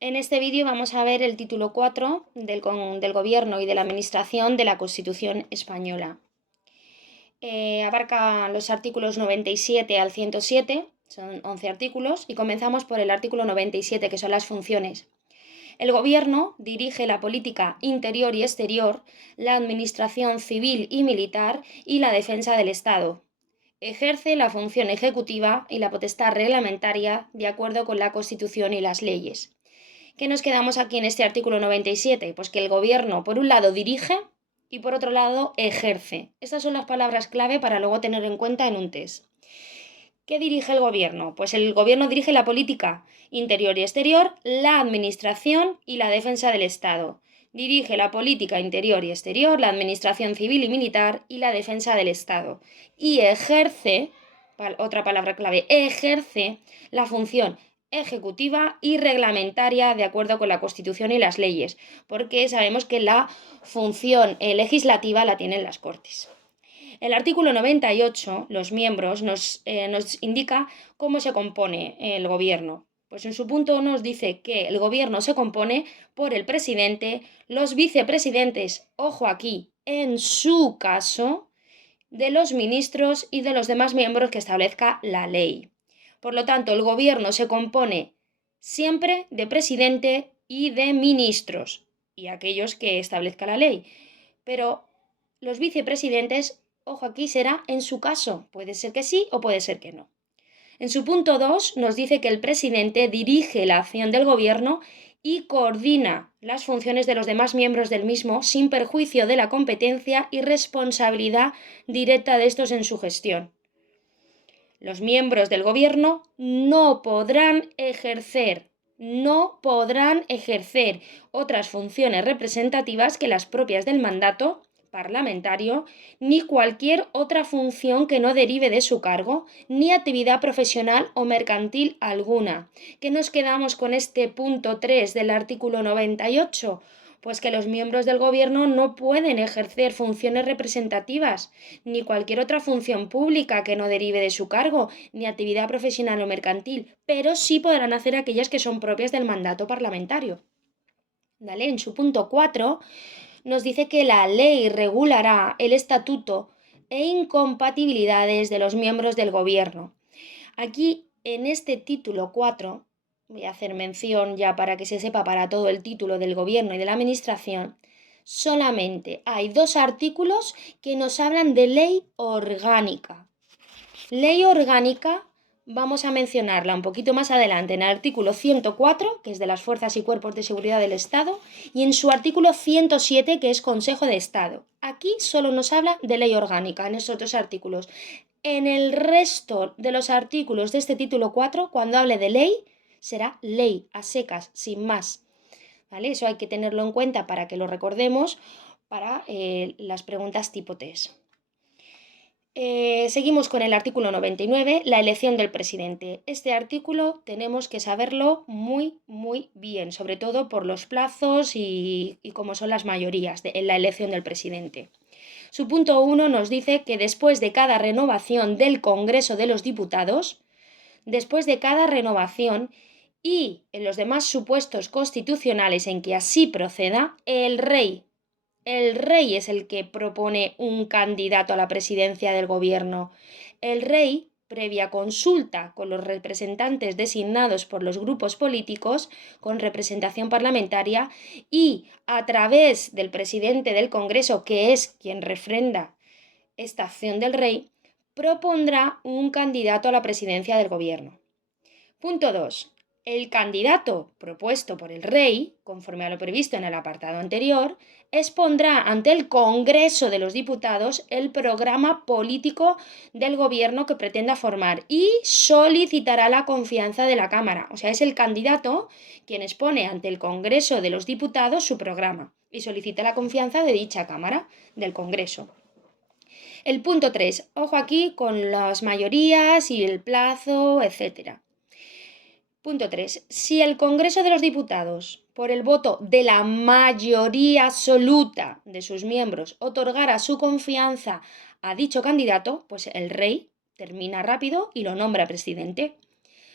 En este vídeo vamos a ver el título 4 del Gobierno y de la Administración de la Constitución Española. Abarca los artículos 97 al 107, son 11 artículos, y comenzamos por el artículo 97, que son las funciones. El Gobierno dirige la política interior y exterior, la administración civil y militar y la defensa del Estado. Ejerce la función ejecutiva y la potestad reglamentaria de acuerdo con la Constitución y las leyes. ¿Qué nos quedamos aquí en este artículo 97? Pues que el Gobierno, por un lado, dirige y por otro lado, ejerce. Estas son las palabras clave para luego tener en cuenta en un test. ¿Qué dirige el Gobierno? Pues el Gobierno dirige la política interior y exterior, la administración y la defensa del Estado. Dirige la política interior y exterior, la administración civil y militar y la defensa del Estado. Y ejerce, otra palabra clave, ejerce la función ejecutiva y reglamentaria de acuerdo con la Constitución y las leyes, porque sabemos que la función legislativa la tienen las Cortes. El artículo 98, los miembros, nos indica cómo se compone el gobierno. Pues en su punto 1 nos dice que el gobierno se compone por el presidente, los vicepresidentes, ojo aquí, en su caso, de los ministros y de los demás miembros que establezca la ley. Por lo tanto, el gobierno se compone siempre de presidente y de ministros y aquellos que establezca la ley. Pero los vicepresidentes, ojo aquí, será en su caso. Puede ser que sí o puede ser que no. En su punto 2 nos dice que el presidente dirige la acción del gobierno y coordina las funciones de los demás miembros del mismo sin perjuicio de la competencia y responsabilidad directa de estos en su gestión. Los miembros del gobierno no podrán ejercer otras funciones representativas que las propias del mandato parlamentario, ni cualquier otra función que no derive de su cargo, ni actividad profesional o mercantil alguna. ¿Qué nos quedamos con este punto 3 del artículo 98? Pues que los miembros del gobierno no pueden ejercer funciones representativas, ni cualquier otra función pública que no derive de su cargo, ni actividad profesional o mercantil, pero sí podrán hacer aquellas que son propias del mandato parlamentario. ¿Vale? En su punto 4 nos dice que la ley regulará el estatuto e incompatibilidades de los miembros del gobierno. Aquí, en este título 4, voy a hacer mención ya para que se sepa para todo el título del gobierno y de la administración, solamente hay 2 artículos que nos hablan de ley orgánica. Ley orgánica vamos a mencionarla un poquito más adelante en el artículo 104, que es de las Fuerzas y Cuerpos de Seguridad del Estado, y en su artículo 107, que es Consejo de Estado. Aquí solo nos habla de ley orgánica, en esos 2 artículos. En el resto de los artículos de este título 4, cuando hable de ley, será ley, a secas, sin más. ¿Vale? Eso hay que tenerlo en cuenta para que lo recordemos para las preguntas tipo test. Seguimos con el artículo 99, la elección del presidente. Este artículo tenemos que saberlo muy bien, sobre todo por los plazos y cómo son las mayorías en la elección del presidente. Su punto 1 nos dice que después de cada renovación del Congreso de los Diputados, después de cada renovación y en los demás supuestos constitucionales en que así proceda, el rey es el que propone un candidato a la presidencia del gobierno. El rey, previa consulta con los representantes designados por los grupos políticos con representación parlamentaria y a través del presidente del Congreso, que es quien refrenda esta acción del rey, propondrá un candidato a la presidencia del gobierno. Punto 2. El candidato propuesto por el rey, conforme a lo previsto en el apartado anterior, expondrá ante el Congreso de los Diputados el programa político del gobierno que pretenda formar y solicitará la confianza de la Cámara. O sea, es el candidato quien expone ante el Congreso de los Diputados su programa y solicita la confianza de dicha Cámara, del Congreso. El punto 3. Ojo aquí con las mayorías y el plazo, etc. Punto 3. Si el Congreso de los Diputados, por el voto de la mayoría absoluta de sus miembros, otorgara su confianza a dicho candidato, pues el rey termina rápido y lo nombra presidente.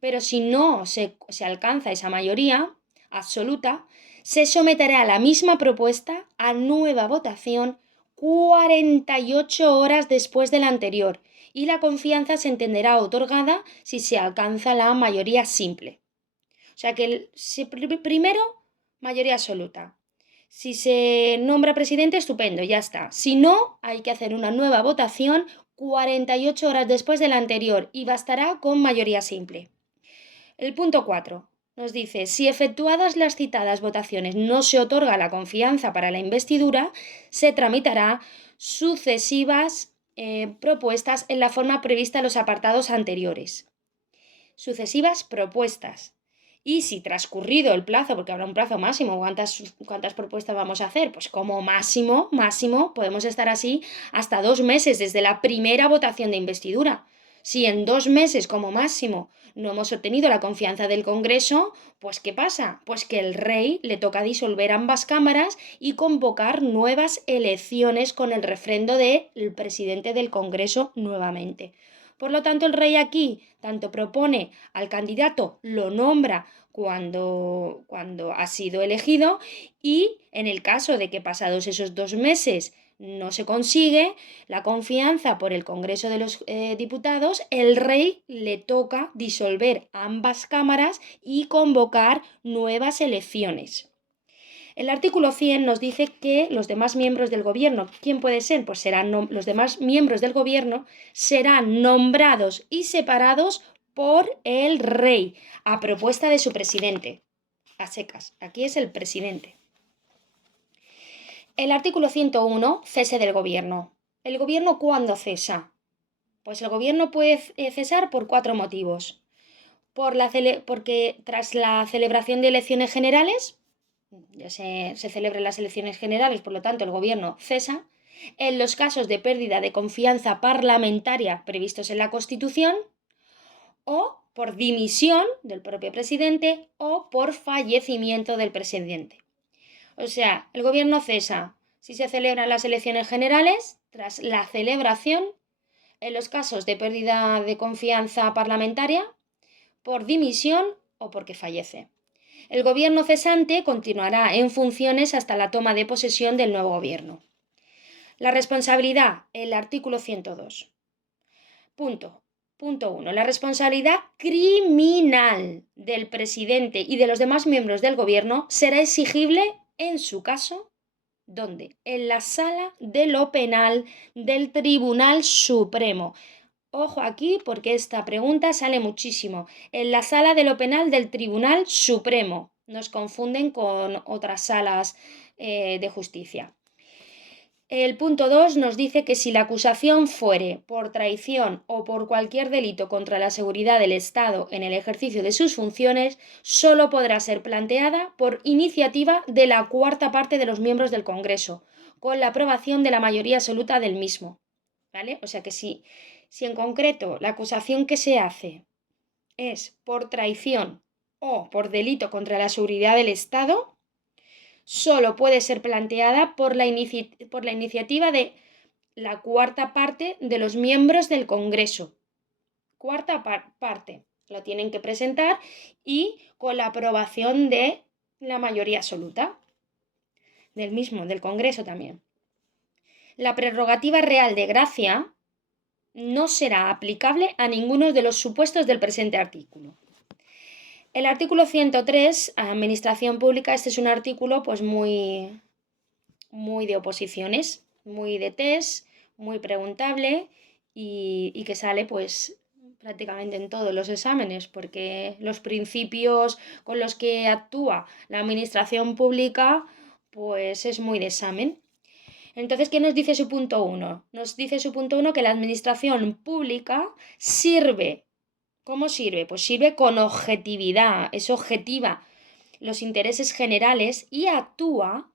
Pero si no se alcanza esa mayoría, absoluta, se someterá a la misma propuesta a nueva votación 48 horas después de la anterior y la confianza se entenderá otorgada si se alcanza la mayoría simple. O sea que primero, mayoría absoluta. Si se nombra presidente, estupendo, ya está. Si no, hay que hacer una nueva votación 48 horas después de la anterior y bastará con mayoría simple. El punto 4 nos dice, si efectuadas las citadas votaciones no se otorga la confianza para la investidura, se tramitará sucesivas propuestas en la forma prevista en los apartados anteriores. Sucesivas propuestas. Y si transcurrido el plazo, porque habrá un plazo máximo, ¿cuántas propuestas vamos a hacer? Pues como máximo, podemos estar así hasta 2 meses desde la primera votación de investidura. Si en 2 meses como máximo no hemos obtenido la confianza del Congreso, pues ¿qué pasa? Pues que el rey le toca disolver ambas cámaras y convocar nuevas elecciones con el refrendo del presidente del Congreso nuevamente. Por lo tanto, el rey aquí tanto propone al candidato, lo nombra cuando ha sido elegido y en el caso de que pasados esos 2 meses no se consigue la confianza por el Congreso de los Diputados, el rey le toca disolver ambas cámaras y convocar nuevas elecciones. El artículo 100 nos dice que los demás miembros del gobierno, ¿quién puede ser? Pues los demás miembros del gobierno serán nombrados y separados por el rey, a propuesta de su presidente. A secas, aquí es el presidente. El artículo 101, cese del gobierno. ¿El gobierno cuándo cesa? Pues el gobierno puede cesar por 4 motivos. Porque tras la celebración de elecciones generales, ya se celebran las elecciones generales, por lo tanto el gobierno cesa, en los casos de pérdida de confianza parlamentaria previstos en la Constitución, o por dimisión del propio presidente o por fallecimiento del presidente. O sea, el gobierno cesa si se celebran las elecciones generales, tras la celebración, en los casos de pérdida de confianza parlamentaria, por dimisión o porque fallece. El gobierno cesante continuará en funciones hasta la toma de posesión del nuevo gobierno. La responsabilidad, el artículo 102. Punto 1. La responsabilidad criminal del presidente y de los demás miembros del gobierno será exigible en su caso, ¿dónde? En la sala de lo penal del Tribunal Supremo. Ojo aquí porque esta pregunta sale muchísimo. En la sala de lo penal del Tribunal Supremo. Nos confunden con otras salas de justicia. El punto 2 nos dice que si la acusación fuere por traición o por cualquier delito contra la seguridad del Estado en el ejercicio de sus funciones, solo podrá ser planteada por iniciativa de la 4ª parte de los miembros del Congreso, con la aprobación de la mayoría absoluta del mismo. ¿Vale? O sea que si en concreto la acusación que se hace es por traición o por delito contra la seguridad del Estado, solo puede ser planteada por la iniciativa de la 4ª parte de los miembros del Congreso. 4ª parte. Lo tienen que presentar y con la aprobación de la mayoría absoluta del mismo, del Congreso también. La prerrogativa real de gracia no será aplicable a ninguno de los supuestos del presente artículo. El artículo 103, Administración Pública, este es un artículo pues muy de oposiciones, muy de test, muy preguntable y que sale pues prácticamente en todos los exámenes, porque los principios con los que actúa la Administración Pública pues es muy de examen. Entonces, ¿qué nos dice su punto 1? Nos dice su punto 1 que la Administración Pública sirve. ¿Cómo sirve? Pues sirve con objetividad, es objetiva los intereses generales y actúa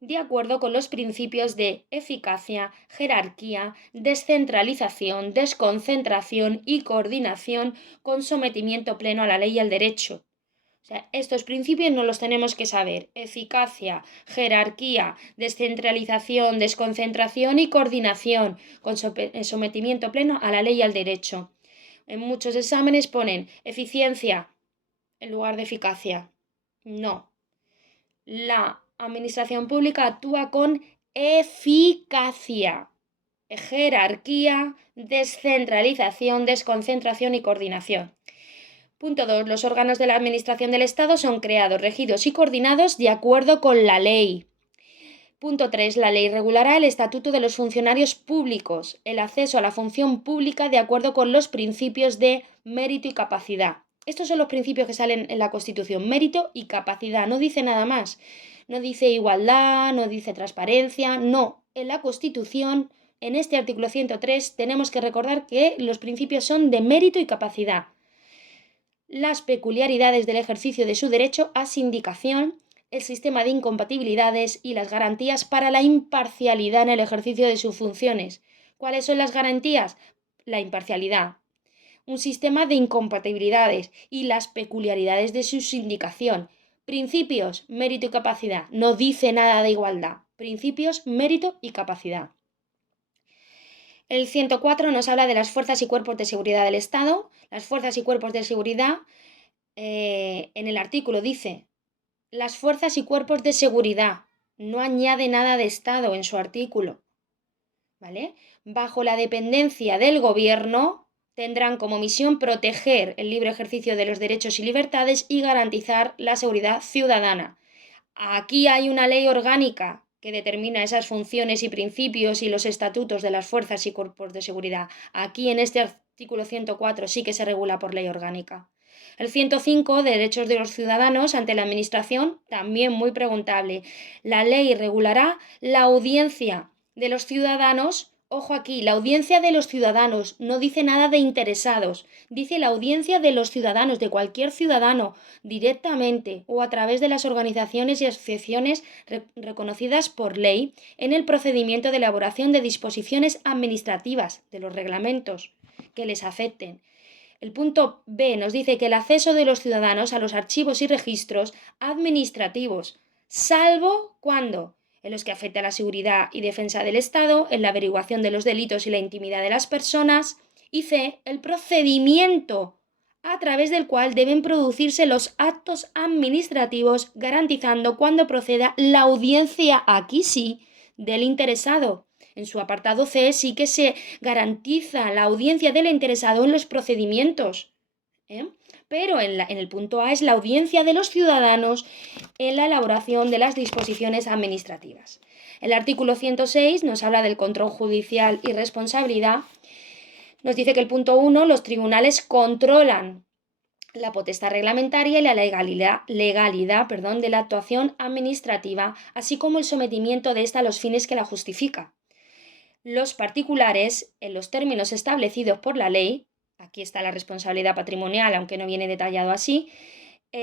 de acuerdo con los principios de eficacia, jerarquía, descentralización, desconcentración y coordinación con sometimiento pleno a la ley y al derecho. O sea, estos principios no los tenemos que saber. Eficacia, jerarquía, descentralización, desconcentración y coordinación con sometimiento pleno a la ley y al derecho. En muchos exámenes ponen eficiencia en lugar de eficacia. No, La administración pública actúa con eficacia, jerarquía, descentralización, desconcentración y coordinación. Punto 2. Los órganos de la Administración del Estado son creados, regidos y coordinados de acuerdo con la ley. Punto 3. La ley regulará el estatuto de los funcionarios públicos, el acceso a la función pública de acuerdo con los principios de mérito y capacidad. Estos son los principios que salen en la Constitución, mérito y capacidad, no dice nada más. No dice igualdad, no dice transparencia, no. En la Constitución, en este artículo 103, tenemos que recordar que los principios son de mérito y capacidad. Las peculiaridades del ejercicio de su derecho a sindicación, el sistema de incompatibilidades y las garantías para la imparcialidad en el ejercicio de sus funciones. ¿Cuáles son las garantías? La imparcialidad, un sistema de incompatibilidades y las peculiaridades de su sindicación. Principios, mérito y capacidad. No dice nada de igualdad. Principios, mérito y capacidad. El 104 nos habla de las fuerzas y cuerpos de seguridad del Estado. Las fuerzas y cuerpos de seguridad, en el artículo dice las fuerzas y cuerpos de seguridad. No añade nada de Estado en su artículo. ¿Vale? Bajo la dependencia del gobierno, tendrán como misión proteger el libre ejercicio de los derechos y libertades y garantizar la seguridad ciudadana. Aquí hay una ley orgánica que determina esas funciones y principios y los estatutos de las fuerzas y cuerpos de seguridad. Aquí en este artículo 104 sí que se regula por ley orgánica. El 105, derechos de los ciudadanos ante la administración, también muy preguntable. La ley regulará la audiencia de los ciudadanos. Ojo aquí, la audiencia de los ciudadanos, no dice nada de interesados, dice la audiencia de los ciudadanos, de cualquier ciudadano, directamente o a través de las organizaciones y asociaciones reconocidas por ley en el procedimiento de elaboración de disposiciones administrativas, de los reglamentos que les afecten. El punto B nos dice que el acceso de los ciudadanos a los archivos y registros administrativos, salvo cuando en los que afecta a la seguridad y defensa del Estado, en la averiguación de los delitos y la intimidad de las personas, y C, el procedimiento a través del cual deben producirse los actos administrativos, garantizando cuando proceda la audiencia, aquí sí, del interesado. En su apartado C sí que se garantiza la audiencia del interesado en los procedimientos, pero en el punto A es la audiencia de los ciudadanos en la elaboración de las disposiciones administrativas. El artículo 106 nos habla del control judicial y responsabilidad. Nos dice que el punto 1, los tribunales controlan la potestad reglamentaria y la legalidad de la actuación administrativa, así como el sometimiento de esta a los fines que la justifica. Los particulares, en los términos establecidos por la ley, aquí está la responsabilidad patrimonial, aunque no viene detallado así,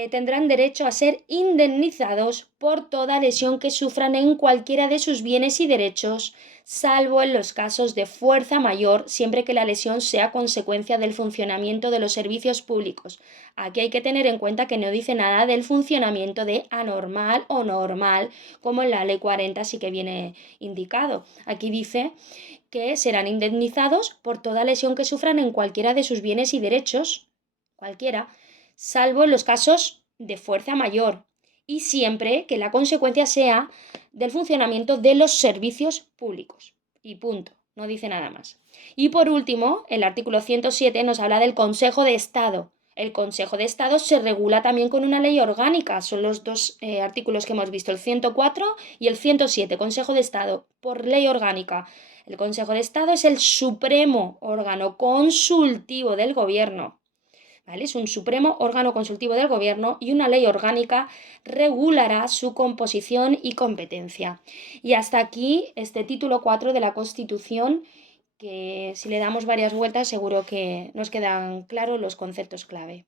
tendrán derecho a ser indemnizados por toda lesión que sufran en cualquiera de sus bienes y derechos, salvo en los casos de fuerza mayor, siempre que la lesión sea consecuencia del funcionamiento de los servicios públicos. Aquí hay que tener en cuenta que no dice nada del funcionamiento de anormal o normal, como en la Ley 40 sí que viene indicado. Aquí dice que serán indemnizados por toda lesión que sufran en cualquiera de sus bienes y derechos, cualquiera, salvo en los casos de fuerza mayor y siempre que la consecuencia sea del funcionamiento de los servicios públicos. Y punto, no dice nada más. Y por último, el artículo 107 nos habla del Consejo de Estado. El Consejo de Estado se regula también con una ley orgánica. Son los dos artículos que hemos visto, el 104 y el 107, Consejo de Estado, por ley orgánica. El Consejo de Estado es el supremo órgano consultivo del Gobierno. ¿Vale? Es un supremo órgano consultivo del Gobierno y una ley orgánica regulará su composición y competencia. Y hasta aquí este título 4 de la Constitución, que si le damos varias vueltas seguro que nos quedan claros los conceptos clave.